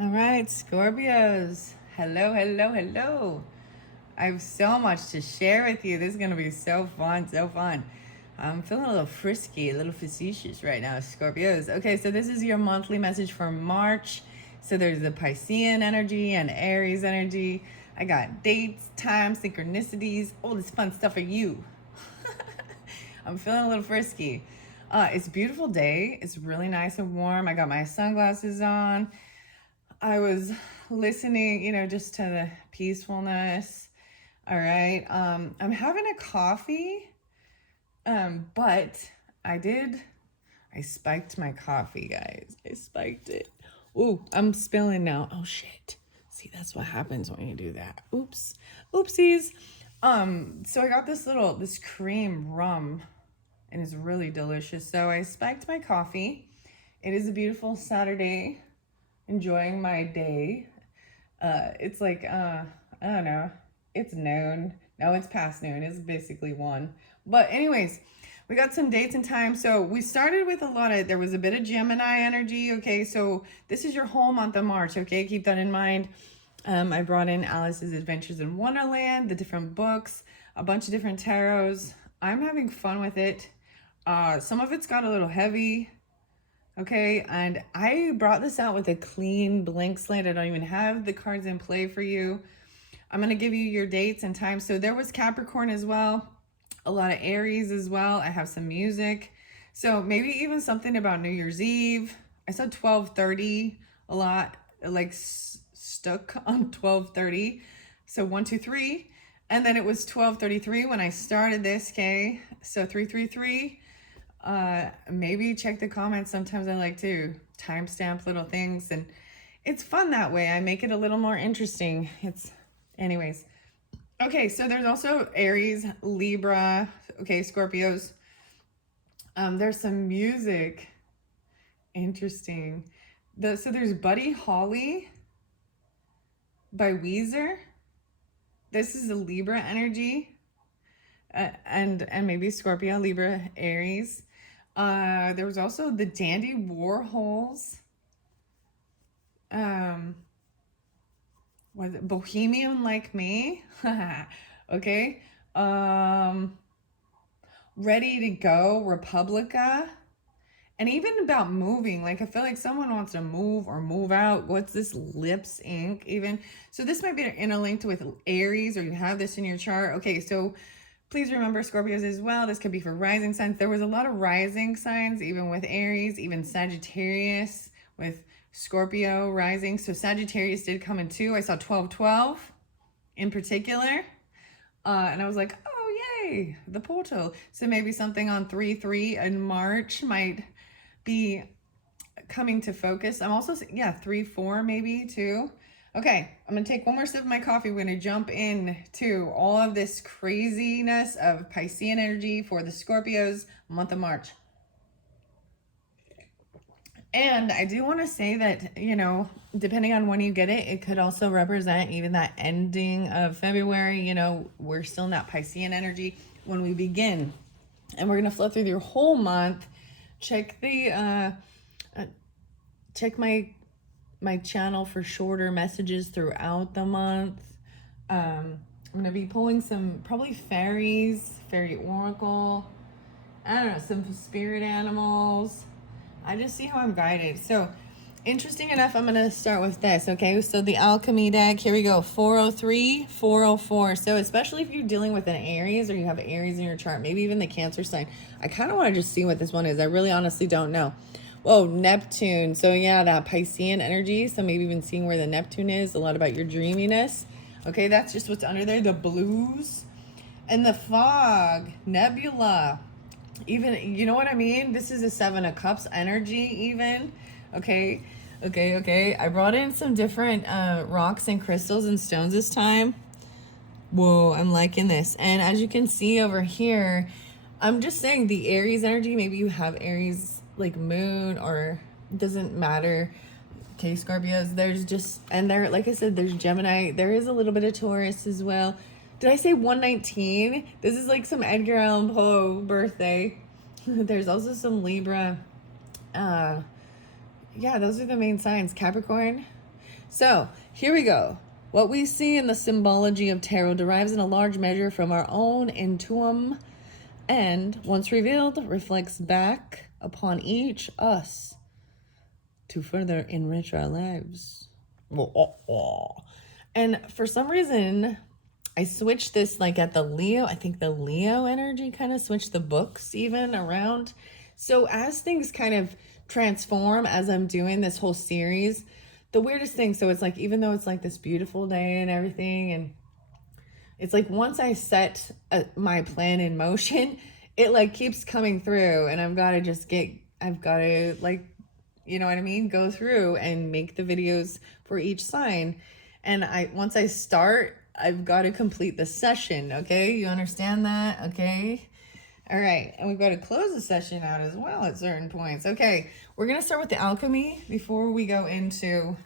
All right, Scorpios. Hello, hello, hello. I have so much to share with you. This is going to be so fun, so fun. I'm feeling a little frisky, a little facetious right now, Scorpios. Okay, so this is your monthly message for March. So there's the Piscean energy and Aries energy. I got dates, times, synchronicities, all this fun stuff for you. I'm feeling a little frisky. It's a beautiful day. It's really nice and warm. I got my sunglasses on. I was listening, just to the peacefulness. All right. I'm having a coffee, but I spiked my coffee, guys. I spiked it. Ooh, I'm spilling now. Oh, shit. See, that's what happens when you do that. Oops. Oopsies. So I got this cream rum, and it's really delicious. So I spiked my coffee. It is a beautiful Saturday. Enjoying my day. It's like, I don't know. It's noon. No, it's past noon. It's basically 1. But anyways, we got some dates and times. So we started with there was a bit of Gemini energy. Okay, so this is your whole month of March. Okay, keep that in mind. I brought in Alice's Adventures in Wonderland, the different books, a bunch of different tarots. I'm having fun with it. Some of it's got a little heavy. Okay, and I brought this out with a clean blank slate. I don't even have the cards in play for you. I'm going to give you your dates and times. So there was Capricorn as well, a lot of Aries as well. I have some music. So maybe even something about New Year's Eve. I saw 12:30 a lot, like stuck on 12:30. So 1, 2, 3. And then it was 12:33 when I started this, okay? So 333. Maybe check the comments. Sometimes I like to timestamp little things, and it's fun that way. I make it a little more interesting. Anyways. Okay, so there's also Aries, Libra, okay, Scorpios. There's some music. Interesting. So there's Buddy Holly by Weezer. This is a Libra energy. And maybe Scorpio, Libra, Aries. There was also the Dandy Warhols. Was it Bohemian Like Me? Okay. Ready to Go, Republica. And even about moving, like I feel like someone wants to move or move out. What's this Lips Inc. even? So this might be interlinked with Aries, or you have this in your chart. Okay, so please remember Scorpios as well. This could be for rising signs. There was a lot of rising signs, even with Aries, even Sagittarius with Scorpio rising. So Sagittarius did come in 2. I saw 12:12 in particular. And I was like, oh, yay, the portal. So maybe something on 3/3 in March might be coming to focus. I'm also, 3/4 maybe too. Okay, I'm gonna take one more sip of my coffee. We're gonna jump in to all of this craziness of Piscean energy for the Scorpios month of March. And I do want to say that, depending on when you get it, it could also represent even that ending of February. We're still in that Piscean energy when we begin. And we're going to flow through your whole month. Check check my channel for shorter messages throughout the month. I'm going to be pulling some probably fairies, fairy oracle, I don't know, some spirit animals. I just see how I'm guided. So, interesting enough, I'm going to start with this, okay? So, the alchemy deck, here we go, 403, 404. So, especially if you're dealing with an Aries or you have Aries in your chart, maybe even the Cancer sign, I kind of want to just see what this one is. I really honestly don't know. Whoa, Neptune. So, yeah, that Piscean energy. So, maybe even seeing where the Neptune is, a lot about your dreaminess. Okay, that's just what's under there. The blues and the fog, nebula. Even, you know what I mean? This is a 7 of Cups energy even. Okay. I brought in some different rocks and crystals and stones this time. Whoa, I'm liking this. And as you can see over here, I'm just saying the Aries energy, maybe you have Aries like moon, or it doesn't matter. Okay, Scorpios, like I said, there's Gemini. There is a little bit of Taurus as well. Did I say 119? This is like some Edgar Allan Poe birthday. There's also some Libra. Yeah, those are the main signs. Capricorn. So here we go. What we see in the symbology of tarot derives in a large measure from our own intuition, and once revealed, reflects back upon each us to further enrich our lives. And for some reason, I switched this like at the Leo. I think the Leo energy kind of switched the books even around. So as things kind of transform as I'm doing this whole series, the weirdest thing, so it's like, even though it's like this beautiful day and everything, and it's like once I set my plan in motion, it like keeps coming through, and I've got to like, you know what I mean? Go through and make the videos for each sign. And once I start, I've got to complete the session. Okay. You understand that? Okay. All right. And we've got to close the session out as well at certain points. Okay. We're going to start with the alchemy before we go into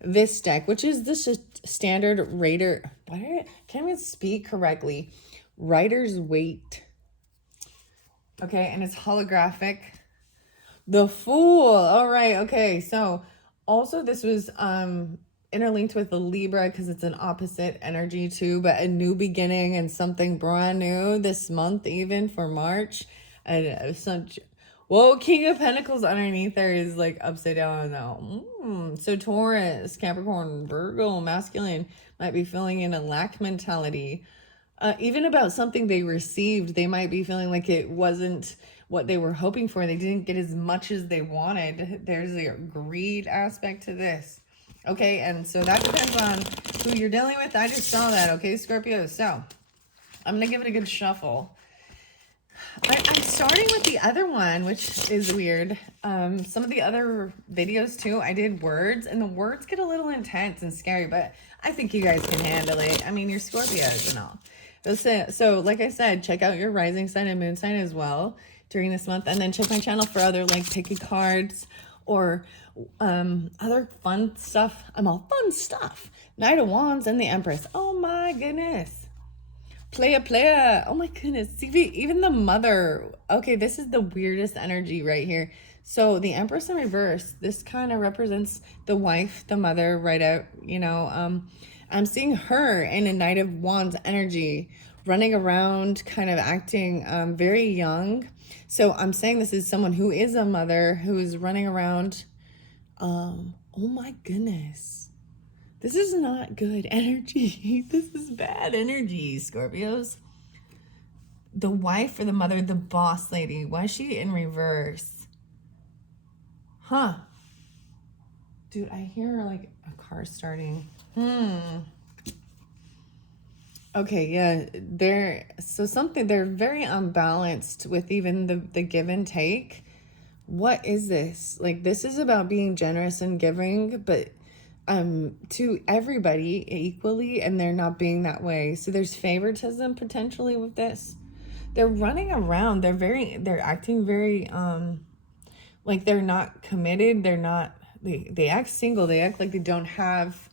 this deck, which is this standard Raider. I can't even speak correctly. Rider's Waite. Okay. And it's holographic. The Fool. All right. Okay. So also this was interlinked with the Libra because it's an opposite energy too, but a new beginning and something brand new this month, even for March. And whoa, King of Pentacles underneath there is like upside down now. So Taurus, Capricorn, Virgo, masculine might be feeling in a lack mentality. Even about something they received, they might be feeling like it wasn't what they were hoping for. They didn't get as much as they wanted. There's a greed aspect to this. Okay, and so that depends on who you're dealing with. I just saw that, okay, Scorpio. So I'm going to give it a good shuffle. I'm starting with the other one, which is weird. Some of the other videos too, I did words, and the words get a little intense and scary, but I think you guys can handle it. I mean, you're Scorpios and all. So like I said, check out your rising sign and moon sign as well during this month, and then check my channel for other like picky cards or other fun stuff. I'm all fun stuff. Knight of Wands and the Empress. Oh my goodness. Playa. Oh my goodness. See, even the Mother. Okay, this is the weirdest energy right here. So the Empress in reverse, this kind of represents the wife, the mother, right out, you know. I'm seeing her in a Knight of Wands energy, running around, kind of acting very young. So I'm saying this is someone who is a mother who is running around. Oh my goodness. This is not good energy. This is bad energy, Scorpios. The wife or the mother, the boss lady. Why is she in reverse? Huh. Dude, I hear like a car starting. Okay, yeah. They're very unbalanced with even the give and take. What is this? Like, this is about being generous and giving, but to everybody equally, and they're not being that way. So there's favoritism potentially with this. They're running around. They're acting very like they're not committed. They act single. They act like they don't have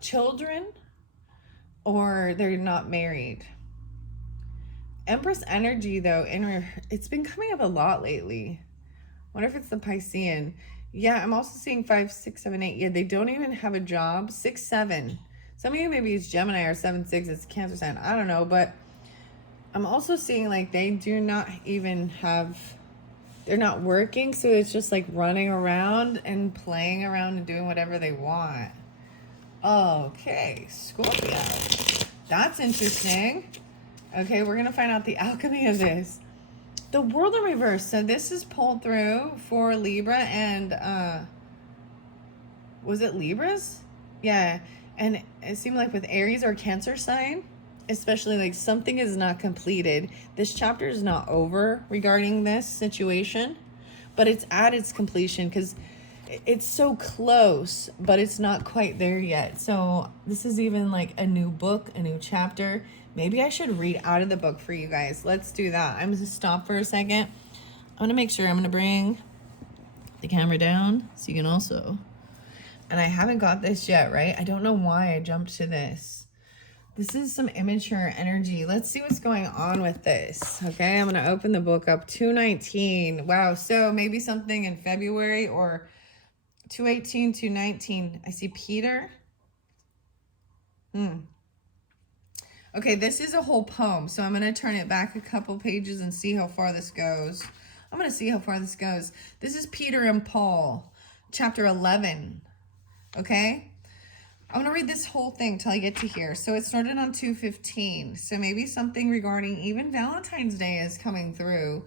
children, or they're not married. Empress energy though, it's been coming up a lot lately. Wonder if it's the Piscean. Yeah, I'm also seeing 5, 6, 7, 8. Yeah, they don't even have a job. 6, 7. Some of you maybe it's Gemini, or 7, 6. It's Cancer sign. I don't know, but I'm also seeing like they do not even have. They're not working, so it's just like running around and playing around and doing whatever they want. Okay, Scorpio. That's interesting. Okay, we're going to find out the alchemy of this. The World in reverse. So this is pulled through for Libra and, was it Libras? Yeah. And it seemed like with Aries or Cancer sign, especially like something is not completed. This chapter is not over regarding this situation, but it's at its completion because it's so close, but it's not quite there yet. So this is even like a new book, a new chapter. Maybe I should read out of the book for you guys. Let's do that. I'm going to stop for a second. I'm going to make sure I'm going to bring the camera down so you can also. And I haven't got this yet, right? I don't know why I jumped to this. This is some immature energy. Let's see what's going on with this. Okay, I'm going to open the book up. 219. Wow, so maybe something in February or 218, 219. I see Peter. Okay, this is a whole poem, so I'm going to turn it back a couple pages and see how far this goes. I'm going to see how far this goes. This is Peter and Paul, chapter 11. Okay? I'm going to read this whole thing till I get to here. So it started on 2:15. So maybe something regarding even Valentine's Day is coming through.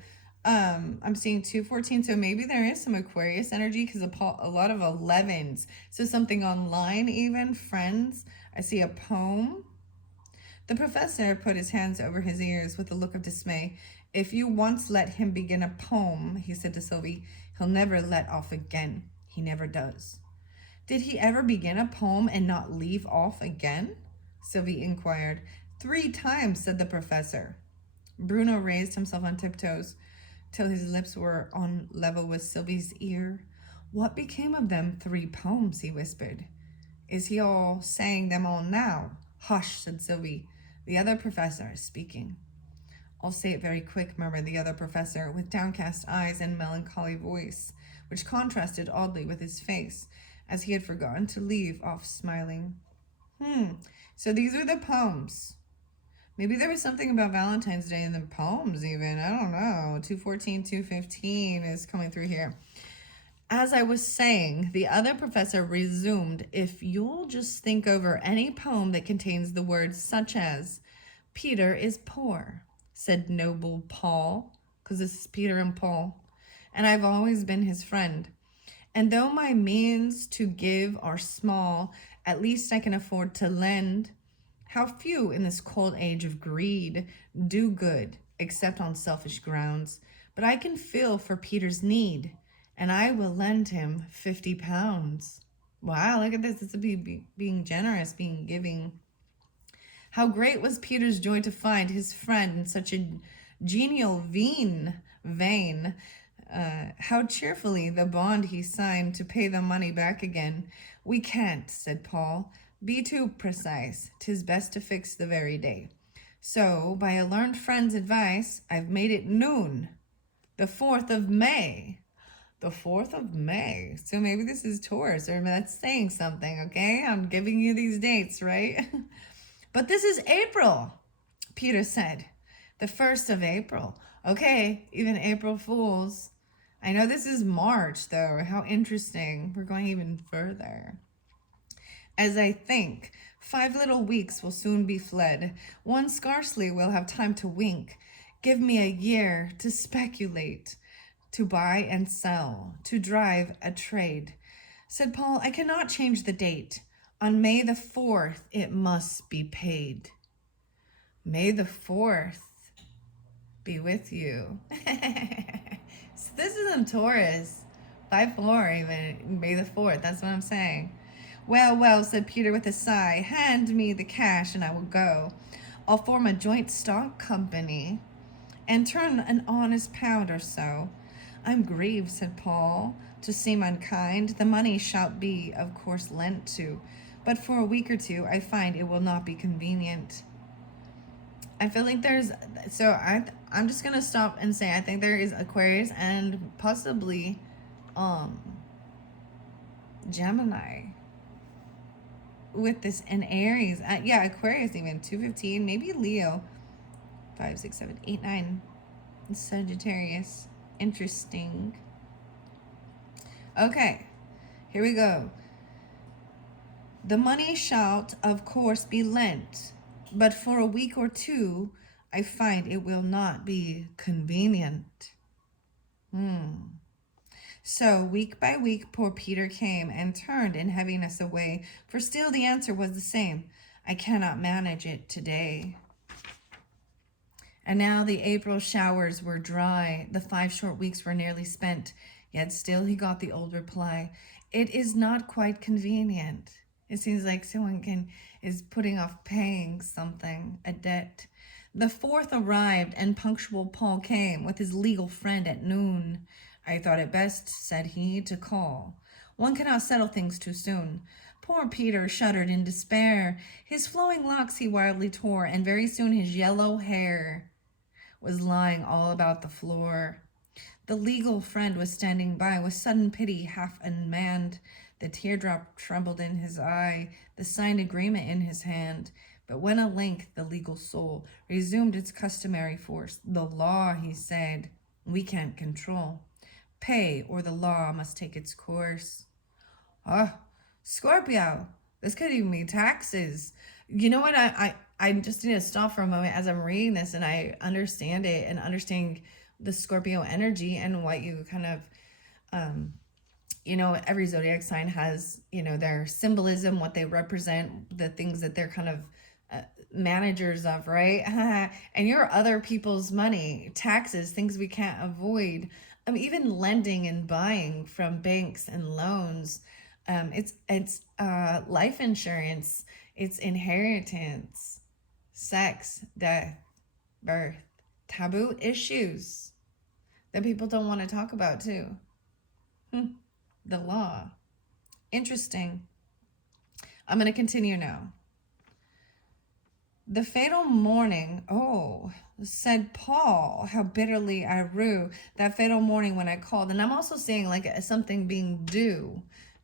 I'm seeing 2:14. So maybe there is some Aquarius energy because a lot of 11s. So something online even, friends. I see a poem. The professor put his hands over his ears with a look of dismay. If you once let him begin a poem, he said to Sylvie, he'll never let off again. He never does. Did he ever begin a poem and not leave off again? Sylvie inquired. 3 times, said the professor. Bruno raised himself on tiptoes till his lips were on level with Sylvie's ear. What became of them 3 poems, he whispered. Is he all saying them all now? Hush, said Sylvie. The other professor is speaking. I'll say it very quick, murmured the other professor, with downcast eyes and melancholy voice, which contrasted oddly with his face, as he had forgotten to leave off smiling. So these are the poems. Maybe there was something about Valentine's Day in the poems even. I don't know. 2:14, 2:15 is coming through here. As I was saying, the other professor resumed, if you'll just think over any poem that contains the words such as, Peter is poor, said noble Paul, because this is Peter and Paul, and I've always been his friend. And though my means to give are small, at least I can afford to lend. How few in this cold age of greed do good, except on selfish grounds. But I can feel for Peter's need, and I will lend him 50 pounds. Wow, look at this. It's being generous, being giving. How great was Peter's joy to find his friend in such a genial vein. How cheerfully the bond he signed to pay the money back again. We can't, said Paul, be too precise. 'Tis best to fix the very day. So, by a learned friend's advice, I've made it noon, the 4th of May. The 4th of May. So maybe this is Taurus, or that's saying something, okay? I'm giving you these dates, right? But this is April, Peter said. The 1st of April. Okay, even April Fools. I know this is March, though. How interesting. We're going even further. As I think, 5 little weeks will soon be fled. One scarcely will have time to wink. Give me a year to speculate, to buy and sell, to drive a trade. Said Paul, I cannot change the date. On May the 4th, it must be paid. May the 4th be with you. So this is in Taurus. 5-4 even. May the 4th. That's what I'm saying. Well, well, said Peter with a sigh. Hand me the cash and I will go. I'll form a joint stock company and turn an honest pound or so. I'm grieved, said Paul, to seem unkind. The money shall be, of course, lent to, but for a week or 2 I find it will not be convenient. I feel like there's, so I'm just gonna stop and say I think there is Aquarius and possibly Gemini with this, in Aries. Yeah, Aquarius even 2:15, maybe Leo 5, 6, 7, 8, 9, and Sagittarius. Interesting. Okay, here we go. The money shall, of course, be lent, but for a week or 2, I find it will not be convenient. So week by week, poor Peter came and turned in heaviness away, for still the answer was the same. I cannot manage it today. And now the April showers were dry. The 5 short weeks were nearly spent. Yet still he got the old reply. It is not quite convenient. It seems like someone is putting off paying something, a debt. The 4th arrived, and punctual Paul came with his legal friend at noon. I thought it best, said he, to call. One cannot settle things too soon. Poor Peter shuddered in despair. His flowing locks he wildly tore, and very soon his yellow hair was lying all about the floor. The legal friend was standing by, with sudden pity half unmanned. The teardrop trembled in his eye, the signed agreement in his hand. But when at length the legal soul resumed its customary force, the law, he said, we can't control. Pay, or the law must take its course. Oh, Scorpio, this could even be taxes. You know what? I just need to stop for a moment as I'm reading this and I understand it and understand the Scorpio energy and what you kind of, every zodiac sign has, their symbolism, what they represent, the things that they're kind of managers of, right? And your other people's money, taxes, things we can't avoid. Even lending and buying from banks and loans. It's life insurance. It's inheritance, sex, death, birth, taboo issues that people don't want to talk about too. The law. Interesting. I'm going to continue now. The fatal morning, said Paul, how bitterly I rue that fatal morning when I called. And I'm also saying like something being due.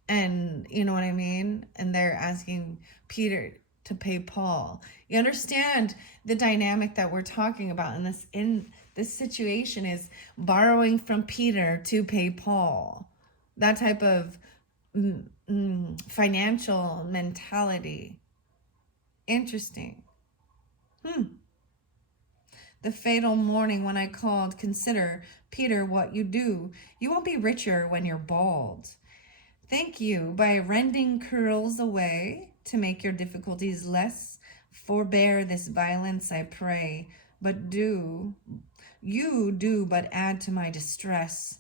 And you know what I mean? And they're asking Peter to pay Paul. You understand the dynamic that we're talking about in this situation is borrowing from Peter to pay Paul. That type of financial mentality. Interesting. The fatal morning when I called, consider, Peter, what you do. You won't be richer when you're bald. Thank you by rending curls away to make your difficulties less. Forbear this violence, I pray, but you do but add to my distress.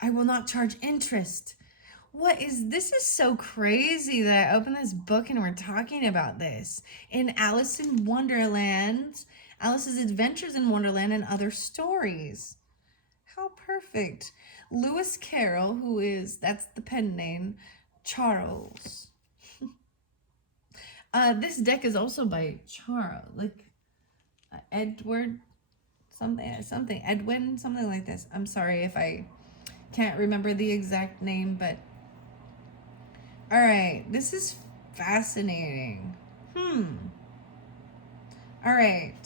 I will not charge interest. This is so crazy that I opened this book and we're talking about this. In Alice in Wonderland, Alice's Adventures in Wonderland and Other Stories. How perfect. Lewis Carroll, that's the pen name, Charles. This deck is also by Charles, Edward, something, Edwin, something like this. I'm sorry if I can't remember the exact name, but all right, this is fascinating. All right.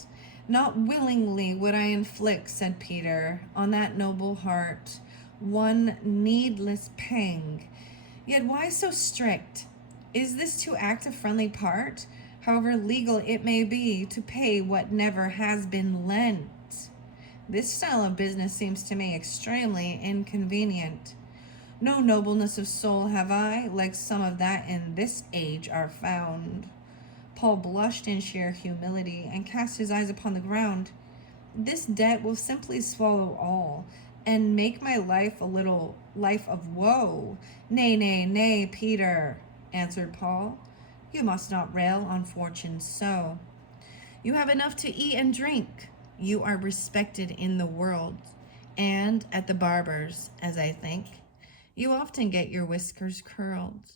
Not willingly would I inflict, said Peter, on that noble heart one needless pang. Yet why so strict? Is this to act a friendly part, however legal it may be, to pay what never has been lent? This style of business seems to me extremely inconvenient. No nobleness of soul have I, like some of that in this age are found. Paul blushed in sheer humility and cast his eyes upon the ground. This debt will simply swallow all, and make my life a little life of woe. Nay, nay, nay, Peter, answered Paul. You must not rail on fortune so. You have enough to eat and drink. You are respected in the world, and at the barber's, as I think. You often get your whiskers curled,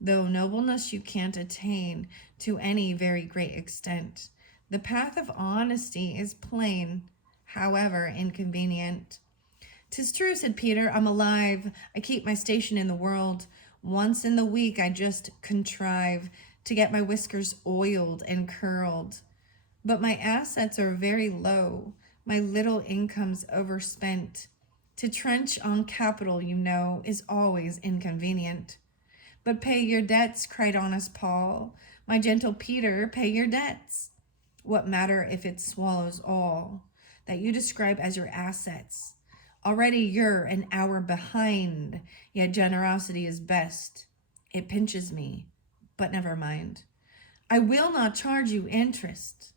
though nobleness you can't attain to any very great extent. The path of honesty is plain, however inconvenient. 'Tis true, said Peter, I'm alive. I keep my station in the world. Once in the week I just contrive to get my whiskers oiled and curled. But my assets are very low, my little income's overspent. To trench on capital, is always inconvenient. But pay your debts, cried honest Paul. My gentle Peter, pay your debts. What matter if it swallows all that you describe as your assets? Already you're an hour behind, yet generosity is best. It pinches me, but never mind. I will not charge you interest.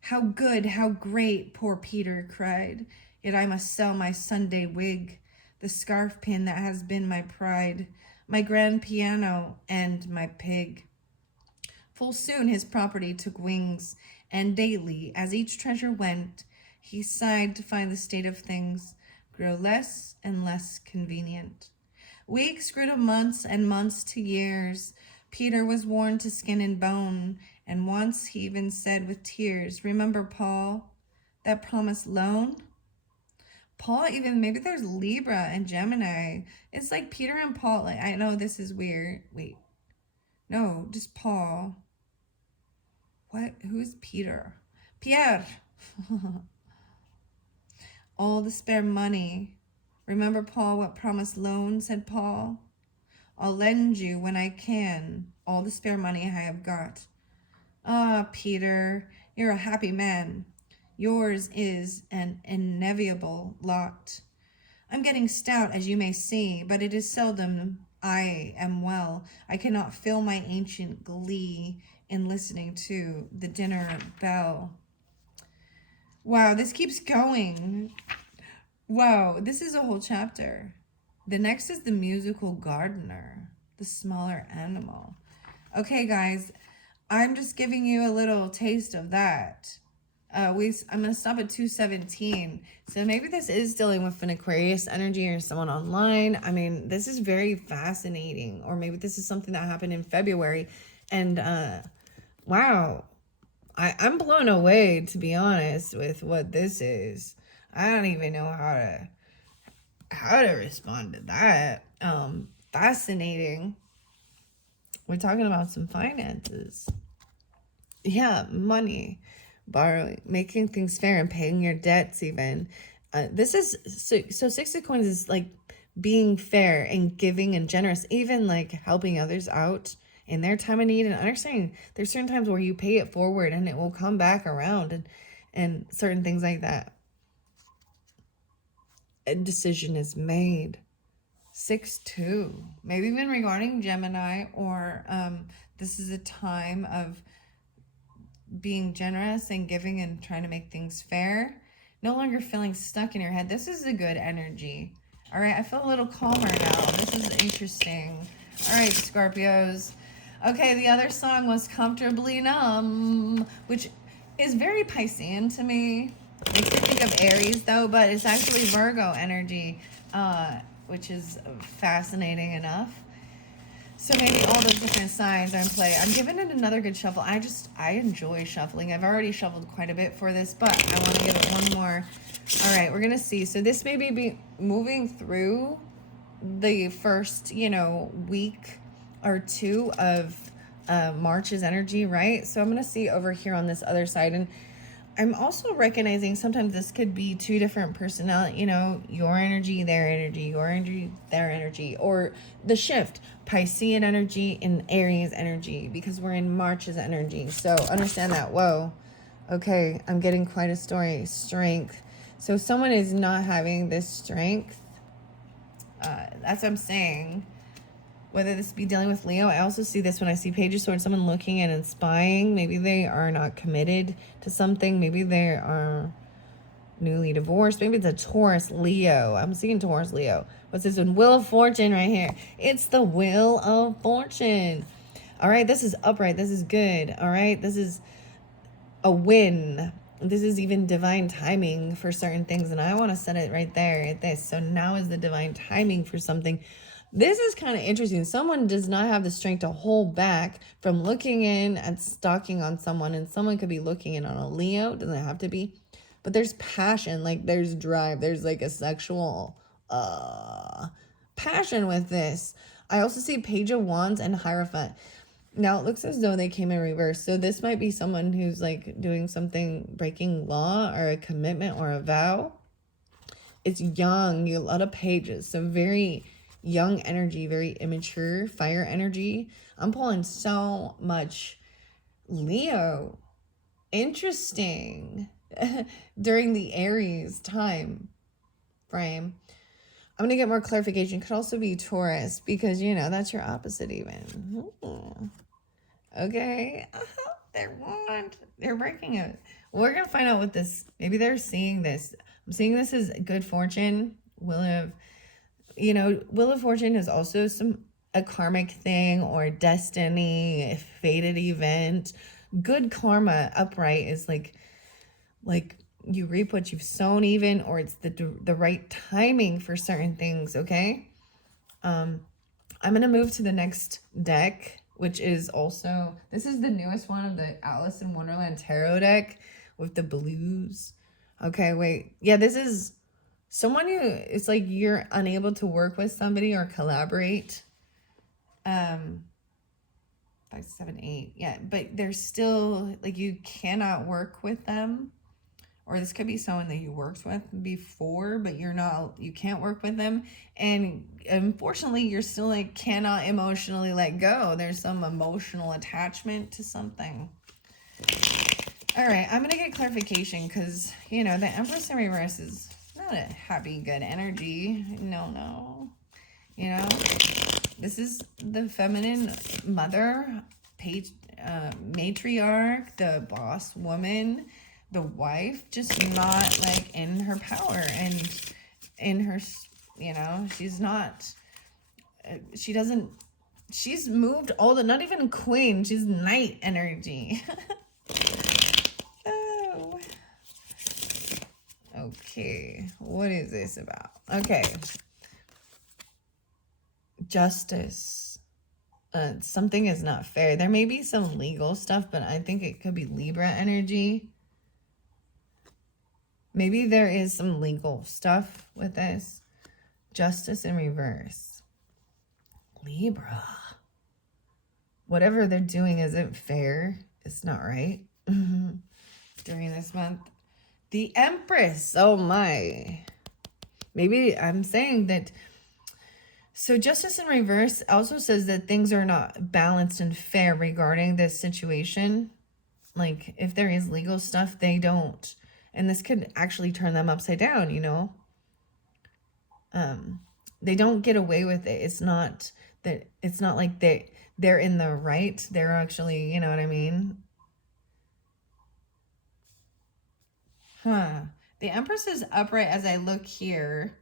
How good, how great, poor Peter cried. Yet I must sell my Sunday wig, the scarf pin that has been my pride, my grand piano, and my pig. Full soon his property took wings, and daily, as each treasure went, he sighed to find the state of things grow less and less convenient. Weeks grew to months, and months to years. Peter was worn to skin and bone, and once he even said with tears, remember, Paul, that promised loan? Paul, even maybe there's Libra and Gemini. It's like Peter and Paul. Like, I know this is weird. Wait. No, just Paul. What? Who's Peter? Pierre. All the spare money. Remember, Paul, what promised loan, said Paul. I'll lend you when I can all the spare money I have got. Ah, Peter, you're a happy man. Yours is an enviable lot. I'm getting stout, as you may see, but it is seldom I am well. I cannot feel my ancient glee in listening to the dinner bell. Wow, this keeps going. Wow, this is a whole chapter. The next is the musical gardener, the smaller animal. Okay, guys, I'm just giving you a little taste of that. I'm going to stop at 217. So maybe this is dealing with an Aquarius energy or someone online. I mean, this is very fascinating. Or maybe this is something that happened in February. And wow, I'm blown away, to be honest, with what this is. I don't even know how to respond to that. Fascinating. We're talking about some finances. Yeah, money, borrowing, making things fair and paying your debts even. This is, so Six of Coins is like being fair and giving and generous, even like helping others out in their time of need, and understanding there's certain times where you pay it forward and it will come back around, and certain things like that. A decision is made. 6-2, maybe even regarding Gemini, or this is a time of being generous and giving and trying to make things fair. No longer feeling stuck in your head. This is a good energy. All right, I feel a little calmer now. This is interesting. All right, Scorpios. Okay, the other song was Comfortably Numb, which is very Piscean to me. Makes me think of Aries, though, but it's actually Virgo energy, which is fascinating enough. So maybe all those different signs are in play. I'm giving it another good shuffle. I enjoy shuffling. I've already shuffled quite a bit for this, but I want to give it one more. All right, we're going to see. So this may be moving through the first, week or two of March's energy, right? So I'm going to see over here on this other side. And I'm also recognizing sometimes this could be two different personality, your energy, their energy, your energy, their energy, or the shift, Piscean energy and Aries energy, because we're in March's energy. So understand that. Whoa. Okay. I'm getting quite a story. Strength. So someone is not having this strength. That's what I'm saying. Whether this be dealing with Leo, I also see this when I see Page of Swords, someone looking in and spying. Maybe they are not committed to something. Maybe they are newly divorced. Maybe it's a Taurus, Leo. I'm seeing Taurus, Leo. What's this one? Wheel of Fortune right here. It's the Wheel of Fortune. All right, this is upright. This is good. All right, this is a win. This is even divine timing for certain things. And I want to set it right there at this. So now is the divine timing for something. This is kind of interesting. Someone does not have the strength to hold back from looking in and stalking on someone. And someone could be looking in on a Leo. Doesn't have to be. But there's passion. Like there's drive. There's like a sexual passion with this. I also see Page of Wands and Hierophant. Now it looks as though they came in reverse. So this might be someone who's like doing something, breaking law or a commitment or a vow. It's young. A lot of pages. So very young energy, very immature, fire energy. I'm pulling so much Leo. Interesting. During the Aries time frame. I'm going to get more clarification. Could also be Taurus because, that's your opposite even. Okay. They're breaking it. We're going to find out what this, maybe they're seeing this. I'm seeing this as good fortune. Wheel of Fortune is also a karmic thing or destiny, a fated event. Good karma upright is like you reap what you've sown even, or it's the right timing for certain things, okay? I'm going to move to the next deck, which is also, this is the newest one of the Alice in Wonderland tarot deck with the blues. Okay, wait. Yeah, this is someone who, it's like you're unable to work with somebody or collaborate. 5, 7, 8. Yeah, but there's still like you cannot work with them. Or this could be someone that you worked with before, but you can't work with them. And unfortunately, you're still like cannot emotionally let go. There's some emotional attachment to something. All right, I'm going to get clarification because, the Empress in reverse is not a happy, good energy. No. This is the feminine mother, matriarch, the boss woman, the wife, just not like in her power and in her, she's not, she's moved all the, not even queen, she's knight energy. Oh. Okay, what is this about? Okay. Justice. Something is not fair. There may be some legal stuff, but I think it could be Libra energy. Maybe there is some legal stuff with this. Justice in reverse. Libra. Whatever they're doing isn't fair. It's not right. During this month. The Empress. Oh my. Maybe I'm saying that. So justice in reverse also says that things are not balanced and fair regarding this situation. Like if there is legal stuff, they don't. And this could actually turn them upside down, They don't get away with it. It's not like they're in the right. They're actually, you know what I mean? The Empress is upright as I look here.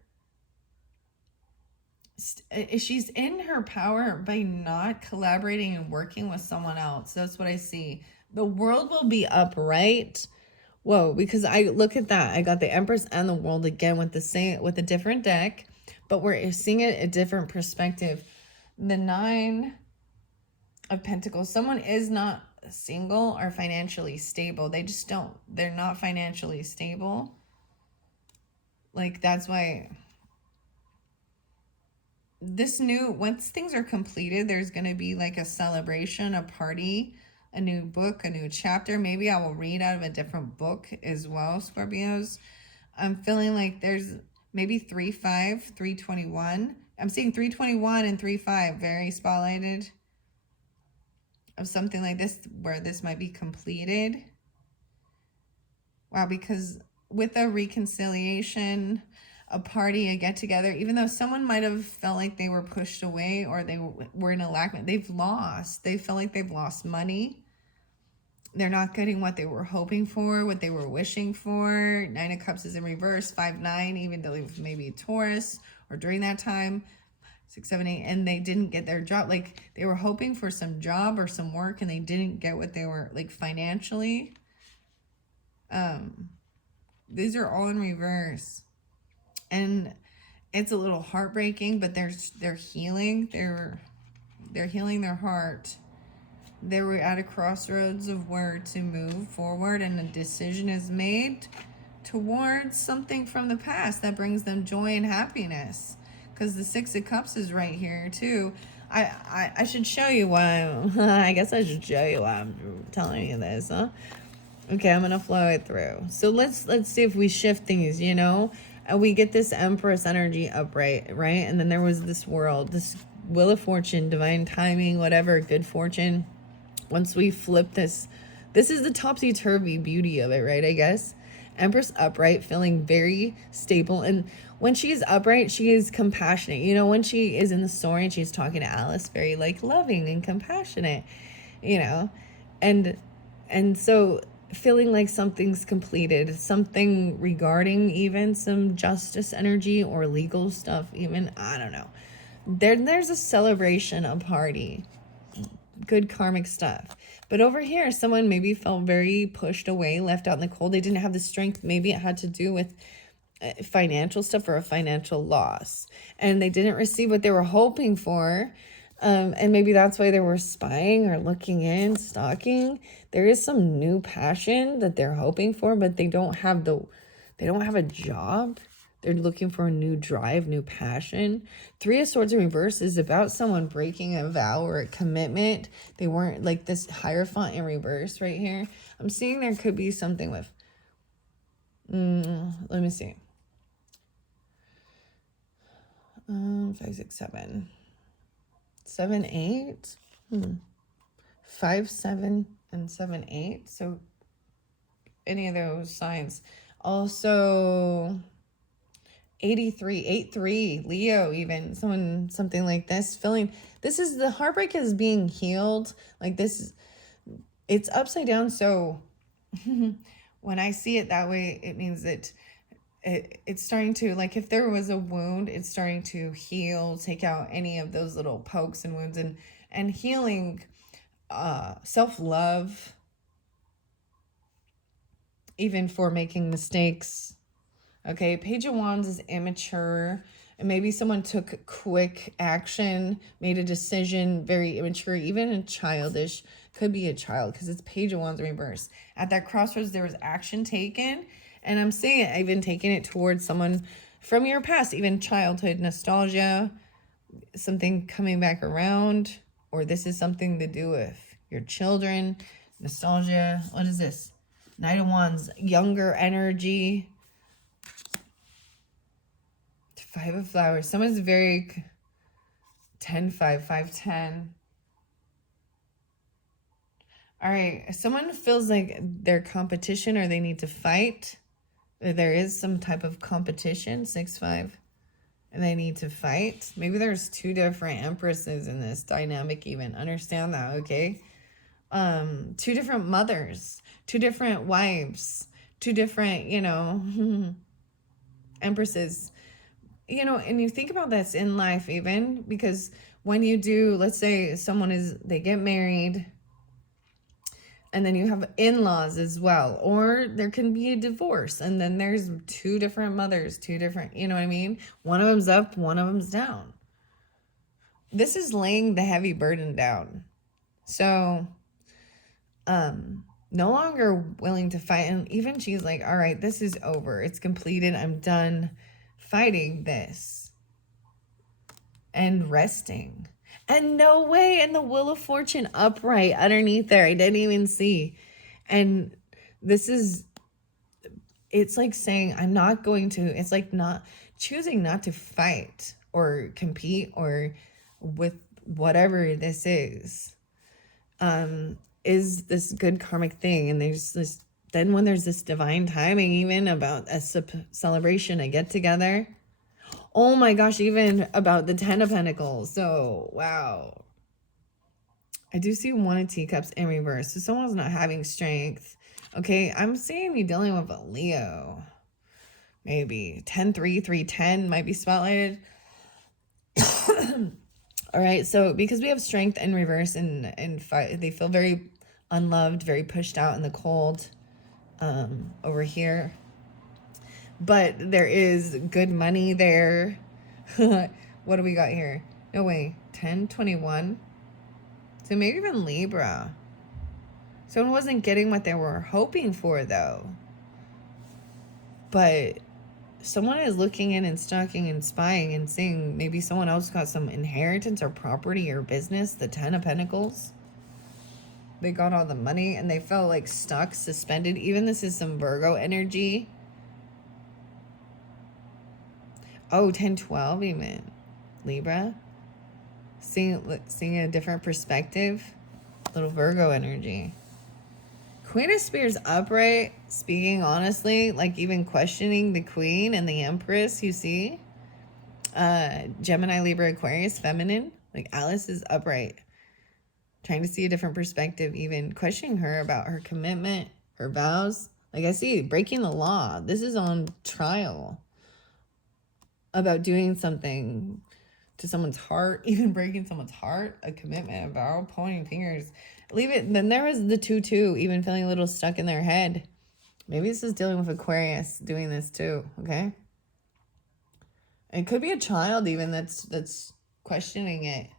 She's in her power by not collaborating and working with someone else. That's what I see. The world will be upright. Whoa, because I look at that. I got the Empress and the World again with a different deck, but we're seeing it a different perspective. The 9 of Pentacles. Someone is not single or financially stable. They're not financially stable. Like that's why once things are completed, there's going to be like a celebration, a party, a new book, a new chapter. Maybe I will read out of a different book as well, Scorpios. I'm feeling like there's maybe 3-5, 321. I'm seeing 321 and 3-5 very spotlighted of something like this where this might be completed. Wow, because with a reconciliation, a party, a get-together, even though someone might have felt like they were pushed away or they were in a lack, they've lost. They feel like they've lost money. They're not getting what they were hoping for, what they were wishing for. 9 of Cups is in reverse. 5-9, even though maybe Taurus or during that time. 6, 7, 8, and they didn't get their job. Like they were hoping for some job or some work and they didn't get what they were like financially. These are all in reverse. And it's a little heartbreaking, but they're healing. They're healing their heart. They were at a crossroads of where to move forward, and a decision is made towards something from the past that brings them joy and happiness. Because the 6 of Cups is right here too. I should show you why. I guess I should show you why I'm telling you this, huh? Okay, I'm gonna flow it through. So let's see if we shift things, and we get this Empress energy upright, right? And then there was this world, this Wheel of Fortune, divine timing, whatever, good fortune. Once we flip this is the topsy-turvy beauty of it, right? I guess. Empress upright, feeling very stable. And when she is upright, she is compassionate. When she is in the story and she's talking to Alice, very like loving and compassionate, and so feeling like something's completed, something regarding even some justice energy or legal stuff, even, I don't know. There's a celebration, a party, good karmic stuff. But over here, someone maybe felt very pushed away, left out in the cold. They didn't have the strength. Maybe it had to do with financial stuff or a financial loss. And they didn't receive what they were hoping for. And maybe that's why they were spying or looking in, stalking. There is some new passion that they're hoping for, but they don't have a job. They're looking for a new drive, new passion. Three of Swords in reverse is about someone breaking a vow or a commitment. They weren't like this Hierophant in reverse right here. I'm seeing there could be something with, let me see. 5, 6, 7. 7, 8. 5, 7, and 7, 8. So any of those signs. Also 83, 8-3, Leo, even something like this, feeling this is the heartbreak is being healed. Like this, it's upside down. So when I see it that way, it means that it's starting to, like, if there was a wound, it's starting to heal, take out any of those little pokes and wounds, and healing, self-love, even for making mistakes. Okay, Page of Wands is immature, and maybe someone took quick action, made a decision, very immature, even a childish, could be a child, because it's Page of Wands in reverse. At that crossroads, there was action taken, and I'm saying it, even taking it towards someone from your past, even childhood nostalgia, something coming back around, or this is something to do with your children, nostalgia. What is this? Knight of Wands, younger energy. 5 of Flowers. Someone's very 10-5, 5-10. All right. Someone feels like they're competition or they need to fight. Or there is some type of competition, 6-5. And they need to fight. Maybe there's 2 different empresses in this dynamic even. Understand that, okay? 2 different mothers. 2 different wives. 2 different, empresses. And you think about this in life even, because when you do, let's say they get married, and then you have in-laws as well, or there can be a divorce, and then there's 2 different mothers, 2 different, you know what I mean? One of them's up, one of them's down. This is laying the heavy burden down. So, no longer willing to fight. And even she's like, all right, this is over. It's completed. I'm done fighting this and resting. And no way, in the Wheel of Fortune upright underneath there, I didn't even see. And this is, it's like saying, I'm not going to, it's like not choosing not to fight or compete or with whatever this is this good karmic thing. And there's this, then when there's this divine timing, even about a celebration, a get together. Oh my gosh, even about the 10 of Pentacles. So, wow. I do see 1 of Teacups in reverse. So someone's not having strength. Okay, I'm seeing you dealing with a Leo. Maybe 10-3, 3-10 might be spotlighted. All right, so because we have strength in reverse and fight, they feel very unloved, very pushed out in the cold over here. But there is good money there. What do we got here? No way. 10-21. So maybe even Libra. Someone wasn't getting what they were hoping for, though. But someone is looking in and stalking and spying and seeing maybe someone else got some inheritance or property or business. The 10 of Pentacles. They got all the money and they felt like stuck, suspended. Even this is some Virgo energy. Oh, 10-12 even. Libra. Seeing a different perspective. Little Virgo energy. Queen of Spears upright. Speaking honestly. Like even questioning the Queen and the Empress, you see. Gemini, Libra, Aquarius, feminine. Like Alice is upright. Trying to see a different perspective. Even questioning her about her commitment. Her vows. Like I see breaking the law. This is on trial. About doing something to someone's heart, even breaking someone's heart, a commitment, a vow, pointing fingers. Leave it. Then there was the 2-2, even feeling a little stuck in their head. Maybe this is dealing with Aquarius doing this too, okay? It could be a child even that's questioning it,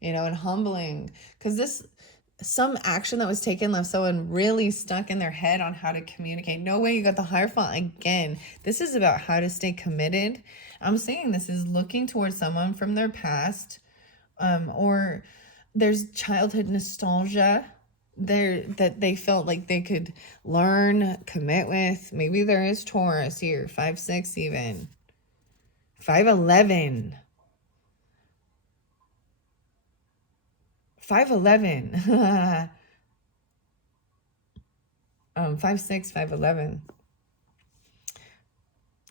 and humbling. Because this, some action that was taken left someone really stuck in their head on how to communicate. No way, you got the Hierophant again. This is about how to stay committed. I'm saying this is looking towards someone from their past, or there's childhood nostalgia there that they felt like they could learn, commit with. Maybe there is Taurus here, 5-6 even. 5-11. 5-11. 5-6, 5-11.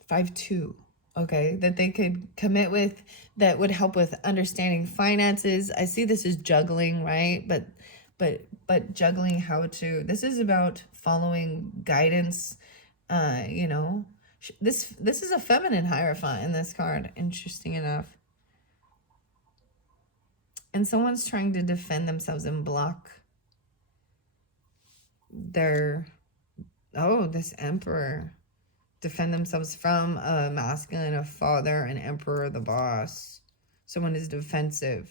5-2. Okay, that they could commit with, that would help with understanding finances. I see this as juggling, right? But juggling how to, this is about following guidance. You know, this is a feminine Hierophant in this card, interesting enough. And someone's trying to defend themselves and block their, oh, this Emperor. Defend themselves from a masculine, a father, an emperor, the boss. Someone is defensive.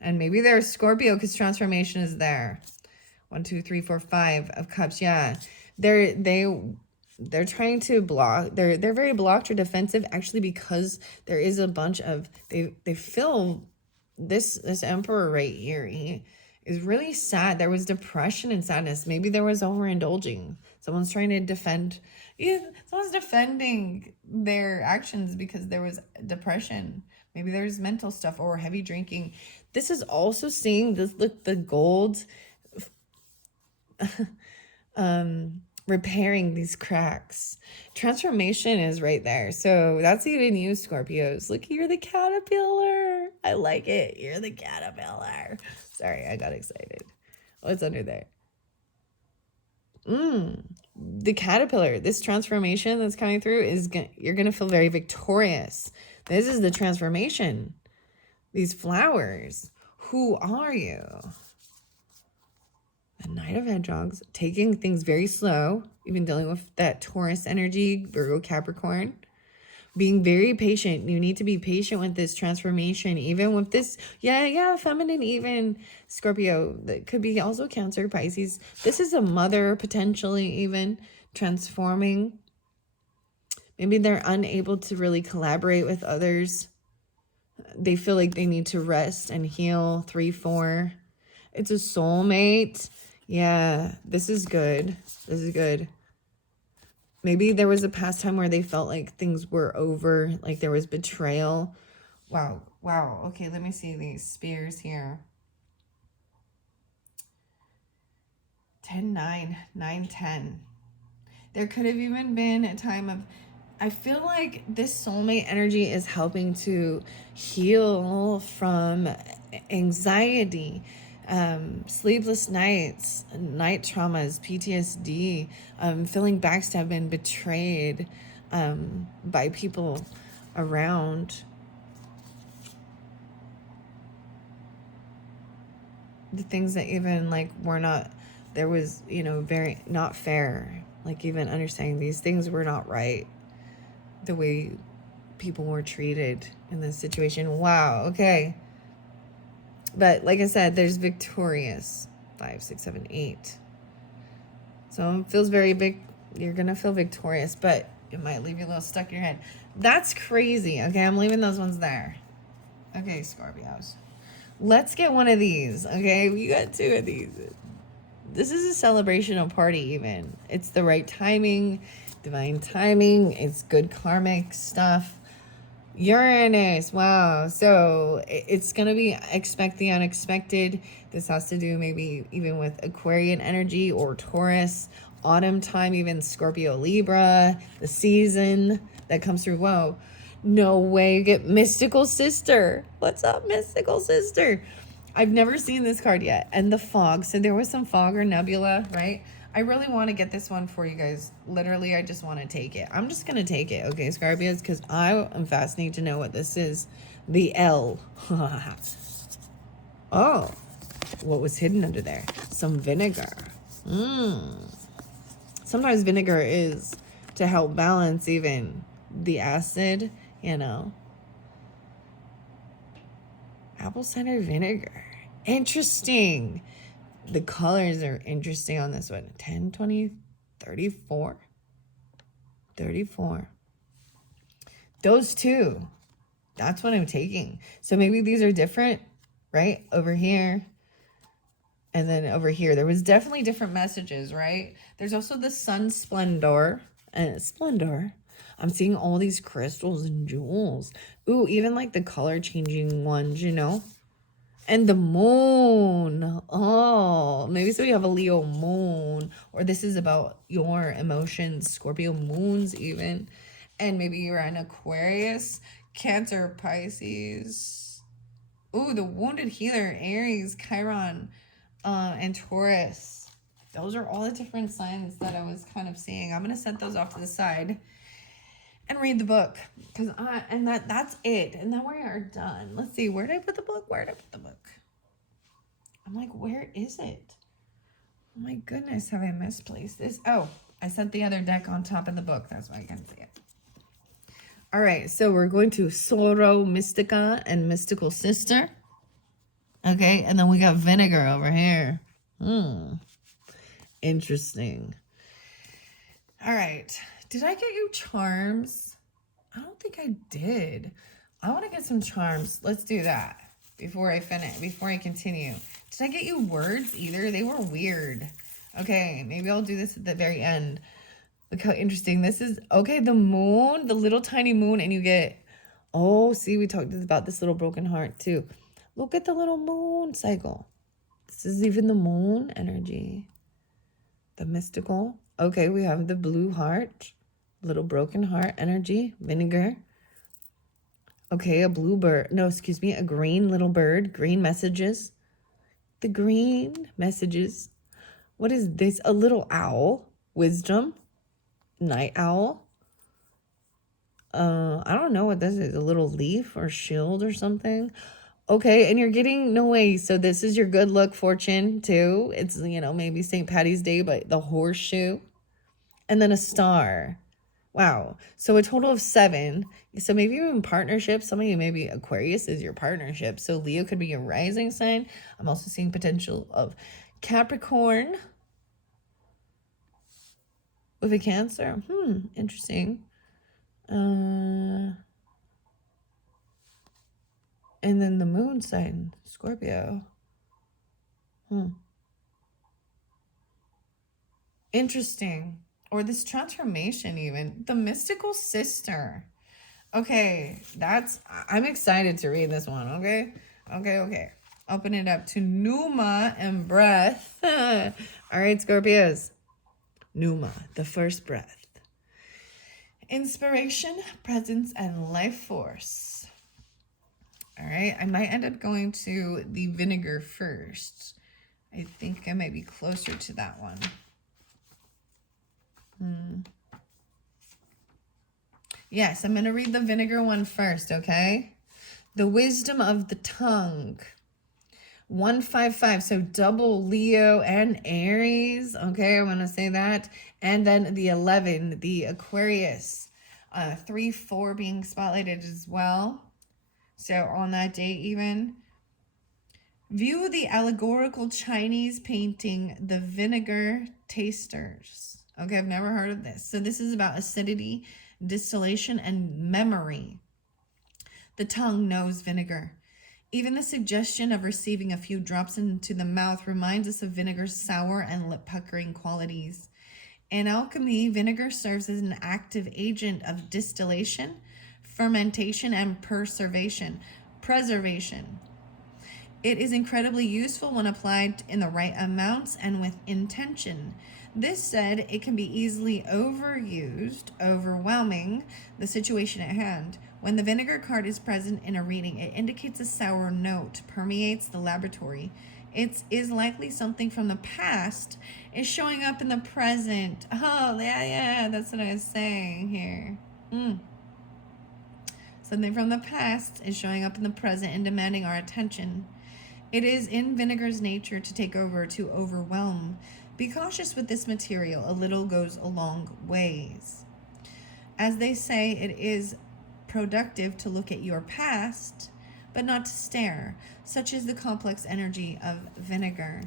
And maybe they're Scorpio because transformation is there. 1, 2, 3, 4, 5 of cups. Yeah. They're trying to block. They're very blocked or defensive actually, because there is a bunch of, they feel this emperor right here. He is really sad. There was depression and sadness. Maybe there was overindulging. Someone's trying to defend. Yeah, someone's defending their actions because there was depression. Maybe there's mental stuff or heavy drinking. This is also seeing this, look, the gold repairing these cracks. Transformation is right there. So that's even you, Scorpios. Look, you're the caterpillar. I like it. You're the caterpillar. Sorry, I got excited. What's under there? The caterpillar. This transformation that's coming through is you're gonna feel very victorious. This is the transformation. These flowers. Who are you? The Knight of Hedgehogs, taking things very slow, even dealing with that Taurus energy, Virgo, Capricorn. Being very patient. You need to be patient with this transformation, even with this, yeah, feminine, even Scorpio. That could be also Cancer, Pisces. This is a mother, potentially even transforming. Maybe they're unable to really collaborate with others. They feel like they need to rest and heal. 3, 4. It's a soulmate. Yeah, this is good. This is good. Maybe there was a past time where they felt like things were over, like there was betrayal. Wow. Okay, let me see these spears here. 10, 9, 9, 10. There could have even been a time of, I feel like this soulmate energy is helping to heal from anxiety, sleepless nights, night traumas, PTSD, feeling backstabbed and betrayed by people around. The things that even like were not, there was, you know, very not fair. Like even understanding these things were not right. The way people were treated in this situation. Wow, okay. But like I said, there's victorious. 5, 6, 7, 8. So it feels very big. You're going to feel victorious, but it might leave you a little stuck in your head. That's crazy. Okay, I'm leaving those ones there. Okay, Scorpios. Let's get one of these. Okay, we got 2 of these. This is a celebrational party even. It's the right timing, divine timing. It's good karmic stuff. Uranus, wow. So it's going to be expect the unexpected. This has to do maybe even with Aquarian energy or Taurus, autumn time, even Scorpio, Libra, the season that comes through. Whoa, no way. You get Mystical Sister. What's up, Mystical Sister? I've never seen this card yet. And the fog. So there was some fog or nebula, right? I really want to get this one for you guys. Literally, I just want to take it. I'm just going to take it, okay, Scorpios? Because I am fascinated to know what this is. The L. Oh, what was hidden under there? Some vinegar. Sometimes vinegar is to help balance even the acid, you know. Apple cider vinegar. Interesting. The colors are interesting on this one. 10, 20, 34. 34. Those two. That's what I'm taking. So maybe these are different, right? Over here. And then over here. There was definitely different messages, right? There's also the sun splendor. And splendor. I'm seeing all these crystals and jewels. Ooh, even like the color changing ones, you know? And the moon. Oh, maybe so you have a Leo moon. Or this is about your emotions. Scorpio moons even. And maybe you're an Aquarius, Cancer, Pisces. Ooh, the wounded healer, Aries, Chiron, and Taurus. Those are all the different signs that I was kind of seeing. I'm going to set those off to the side and read the book. That's it. And then we are done. Let's see. Where did I put the book? Where did I put the book? I'm like, where is it? Oh my goodness, have I misplaced this? Oh, I set the other deck on top of the book. That's why I can't see it. All right, so we're going to Sorrow Mystica and Mystical Sister. Okay, and then we got Vinegar over here. Interesting. All right. Did I get you charms? I don't think I did. I want to get some charms. Let's do that before I continue. Did I get you words either? They were weird. Okay, maybe I'll do this at the very end. Look how interesting this is. Okay, the moon, the little tiny moon, and you get, oh, see, we talked about this little broken heart too. Look at the little moon cycle. This is even the moon energy. The mystical. Okay, we have the blue heart, little broken heart energy, vinegar. Okay, a blue bird. No, excuse me, a green little bird, green messages. The green messages. What is this? A little owl, wisdom. Night owl. I don't know what this is. A little leaf or shield or something. Okay, and you're getting, no way. So this is your good luck fortune too. It's, you know, maybe St. Patty's Day, but the horseshoe. And then a star. Wow. So a total of 7. So maybe you're in partnership. Some of you, maybe Aquarius is your partnership. So Leo could be your rising sign. I'm also seeing potential of Capricorn with a Cancer. Interesting. And then the moon sign, Scorpio. Interesting. Or this transformation even. The mystical sister. Okay, I'm excited to read this one, okay? Okay. Open it up to Numa and breath. All right, Scorpios. Numa, the first breath. Inspiration, presence, and life force. All right, I might end up going to the vinegar first. I think I might be closer to that one. Yes, I'm going to read the vinegar one first, okay? The wisdom of the tongue. 155, so double Leo and Aries. Okay, I'm going to say that. And then the 11, the Aquarius. 3-4 being spotlighted as well. So on that day even. View the allegorical Chinese painting, The Vinegar Tasters. Okay, I've never heard of this. So this is about acidity, distillation, and memory. The tongue knows vinegar. Even the suggestion of receiving a few drops into the mouth reminds us of vinegar's sour and lip-puckering qualities. In alchemy, vinegar serves as an active agent of distillation, fermentation, and preservation. It is incredibly useful when applied in the right amounts and with intention. This said, it can be easily overused, overwhelming the situation at hand. When the vinegar card is present in a reading, it indicates a sour note permeates the laboratory. It is likely something from the past is showing up in the present. Oh, yeah, that's what I was saying here. Something from the past is showing up in the present and demanding our attention. It is in vinegar's nature to take over, to overwhelm. Be cautious with this material. A little goes a long ways. As they say, it is productive to look at your past, but not to stare. Such is the complex energy of vinegar.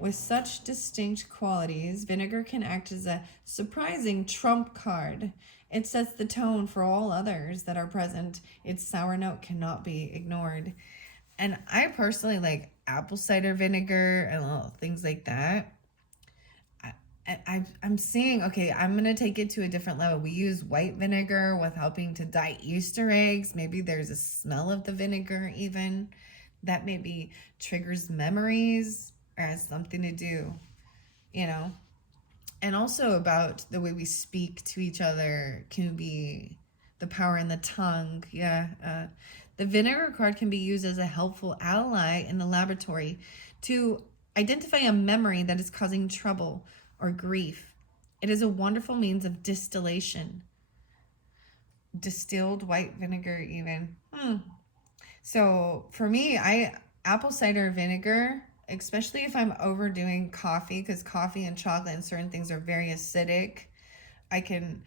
With such distinct qualities, vinegar can act as a surprising trump card. It sets the tone for all others that are present. Its sour note cannot be ignored. And I personally like apple cider vinegar and little things like that. I'm seeing, okay, I'm going to take it to a different level. We use white vinegar with helping to dye Easter eggs. Maybe there's a smell of the vinegar even that maybe triggers memories or has something to do, you know? And also about the way we speak to each other can be the power in the tongue. Yeah. The vinegar card can be used as a helpful ally in the laboratory to identify a memory that is causing trouble or grief. It is a wonderful means of distillation. Distilled white vinegar even. So for me, apple cider vinegar, especially if I'm overdoing coffee, because coffee and chocolate and certain things are very acidic. I can,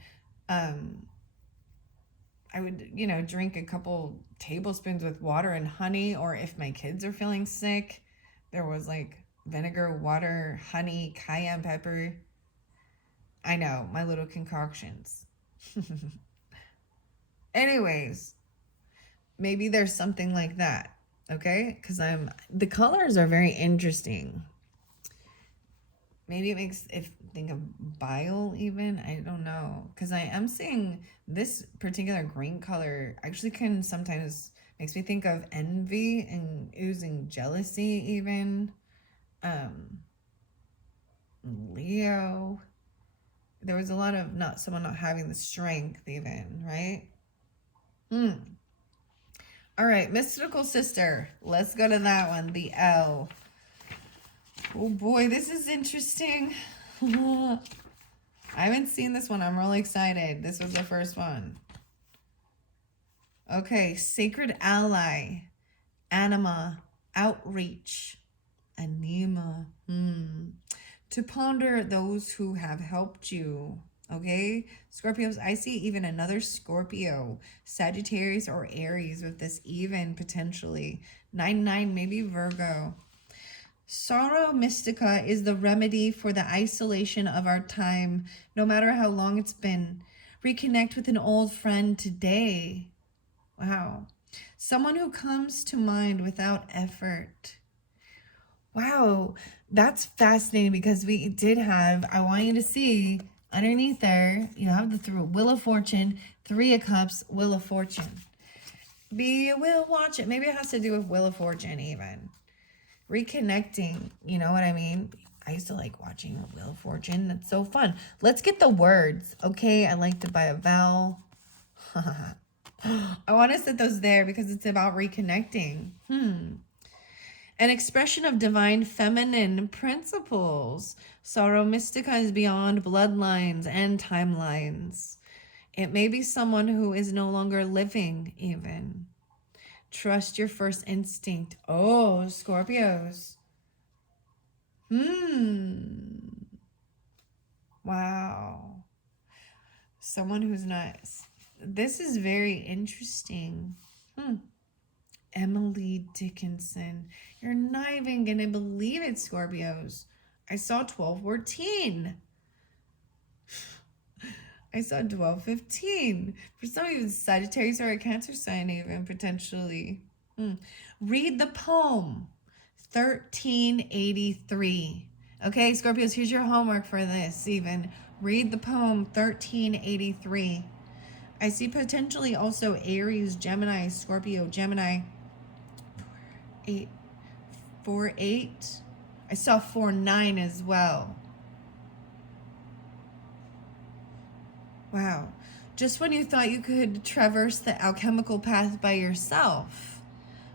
I would, drink a couple tablespoons with water and honey, or if my kids are feeling sick, there was like vinegar, water, honey, cayenne pepper. I know, my little concoctions. Anyways, maybe there's something like that, okay? Because the colors are very interesting. Maybe it makes think of bile even. I don't know, because I am seeing this particular green color actually can sometimes makes me think of envy and oozing jealousy even. Leo. There was a lot of someone not having the strength even, right? All right, mystical sister. Let's go to that one, the L. Oh boy, this is interesting. I haven't seen this one. I'm really excited. This was the first one. Okay, sacred ally, anima, outreach, anima. To ponder those who have helped you. Okay, Scorpios, I see even another Scorpio, Sagittarius or Aries with this even potentially. 9-9, maybe Virgo. Sorrow Mystica is the remedy for the isolation of our time, no matter how long it's been. Reconnect with an old friend today. Wow. Someone who comes to mind without effort. Wow, that's fascinating because we did have, I want you to see underneath there, you have the Wheel of Fortune, 3 of Cups, Wheel of Fortune. We'll watch it. Maybe it has to do with Wheel of Fortune even. Reconnecting, you know what I mean? I used to like watching Wheel of Fortune. That's so fun. Let's get the words, okay? I like to buy a vowel. I want to set those there because it's about reconnecting. An expression of divine feminine principles. Sorrow Mystica is beyond bloodlines and timelines. It may be someone who is no longer living even. Trust your first instinct. Oh, Scorpios. Wow. Someone who's not. This is very interesting. Emily Dickinson. You're not even going to believe it, Scorpios. I saw 1214. I saw 1215. For some of you, Sagittarius or a Cancer sign even, potentially. Read the poem, 1383. Okay, Scorpios, here's your homework for this even. Read the poem, 1383. I see potentially also Aries, Gemini, Scorpio, Gemini. 4-8. I saw 4-9 as well. Wow. Just when you thought you could traverse the alchemical path by yourself,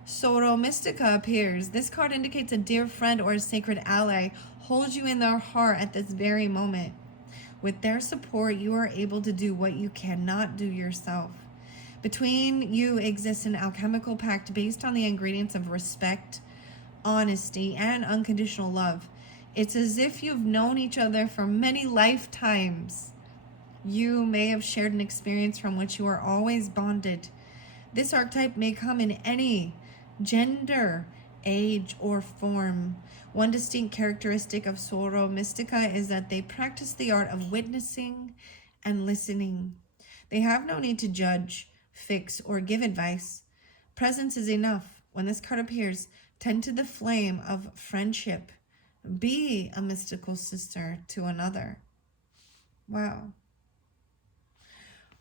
Sorrow Mystica appears. This card indicates a dear friend or a sacred ally holds you in their heart at this very moment. With their support, you are able to do what you cannot do yourself. Between you exists an alchemical pact based on the ingredients of respect, honesty, and unconditional love. It's as if you've known each other for many lifetimes. You may have shared an experience from which you are always bonded. This archetype may come in any gender, age, or form. One distinct characteristic of Soro Mystica is that they practice the art of witnessing and listening. They have no need to judge, fix, or give advice. Presence is enough. When this card appears, tend to the flame of friendship. Be a mystical sister to another. Wow.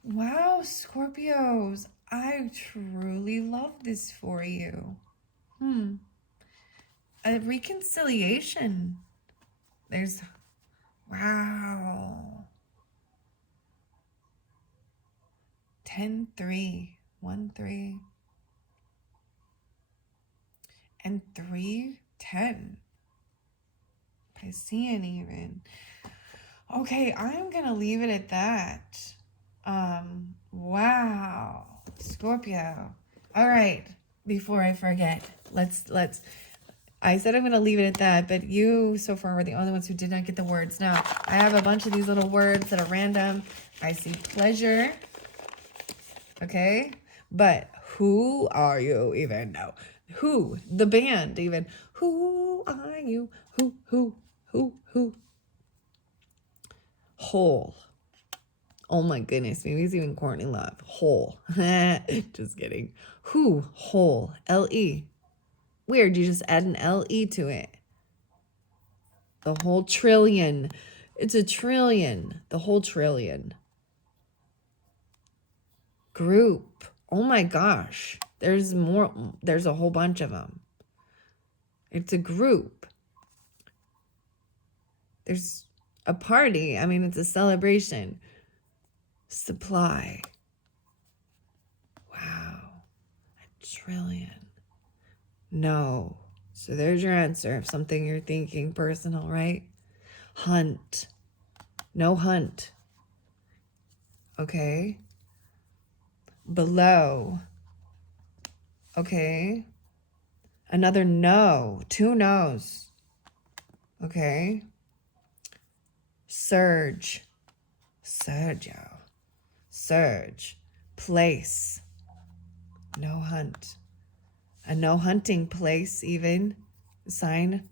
Wow, Scorpios. I truly love this for you. A reconciliation. There's, wow. 10-3. 1-3. And 3-10. Piscean even. Okay, I'm gonna leave it at that. Wow. Scorpio. All right, before I forget, let's I said I'm gonna leave it at that, but you so far were the only ones who did not get the words. Now, I have a bunch of these little words that are random. I see pleasure. Okay, but who are you even? No, who? The band even. Who are you? Who? Whole. Oh my goodness, maybe it's even Courtney Love. Whole. Just kidding. Who? Whole. L-E. Weird, you just add an L-E to it. The whole trillion. It's a trillion. The whole trillion. Group. Oh my gosh. There's more. There's a whole bunch of them. It's a group. There's a party. I mean, it's a celebration. Supply. Wow. A trillion. No. So there's your answer of something you're thinking personal, right? Hunt. No hunt. Okay. Below. Okay. Another no. 2 no's. Okay. Surge. Sergio. Surge. Place. No hunt. A no hunting place even. Sign.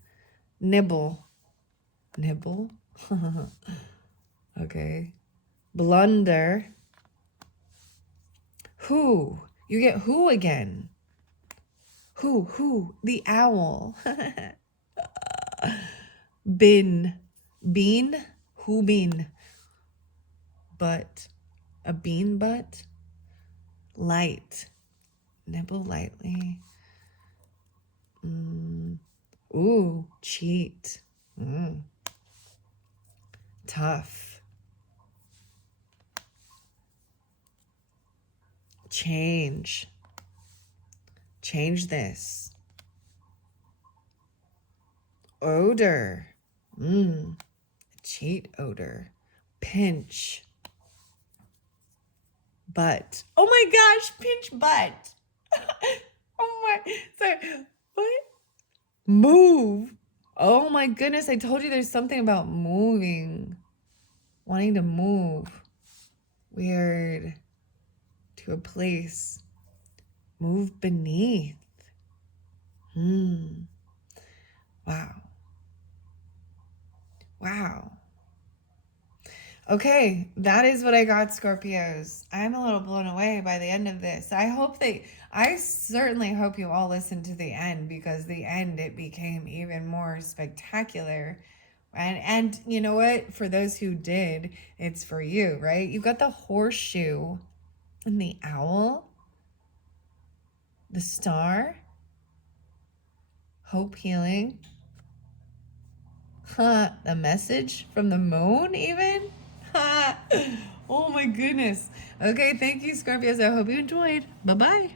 Nibble. Nibble? Okay. Blunder. Who? You get who again? Who? The owl. Bin. Bean? Who bean? Butt. A bean butt? Light. Nibble lightly. Ooh, cheat. Tough. Change. Change this. Odor. Cheat odor. Pinch. Butt. Oh my gosh, pinch butt. Oh my, sorry, what? Move. Oh my goodness, I told you there's something about moving. Wanting to move. Weird. To a place. Move beneath. Wow. Wow. Okay, that is what I got, Scorpios. I'm a little blown away by the end of this. I certainly hope you all listened to the end, because the end, it became even more spectacular. And you know what? For those who did, it's for you, right? You've got the horseshoe and the owl, the star, hope healing, the message from the moon even. Oh my goodness. Okay, thank you, Scorpios. I hope you enjoyed. Bye-bye.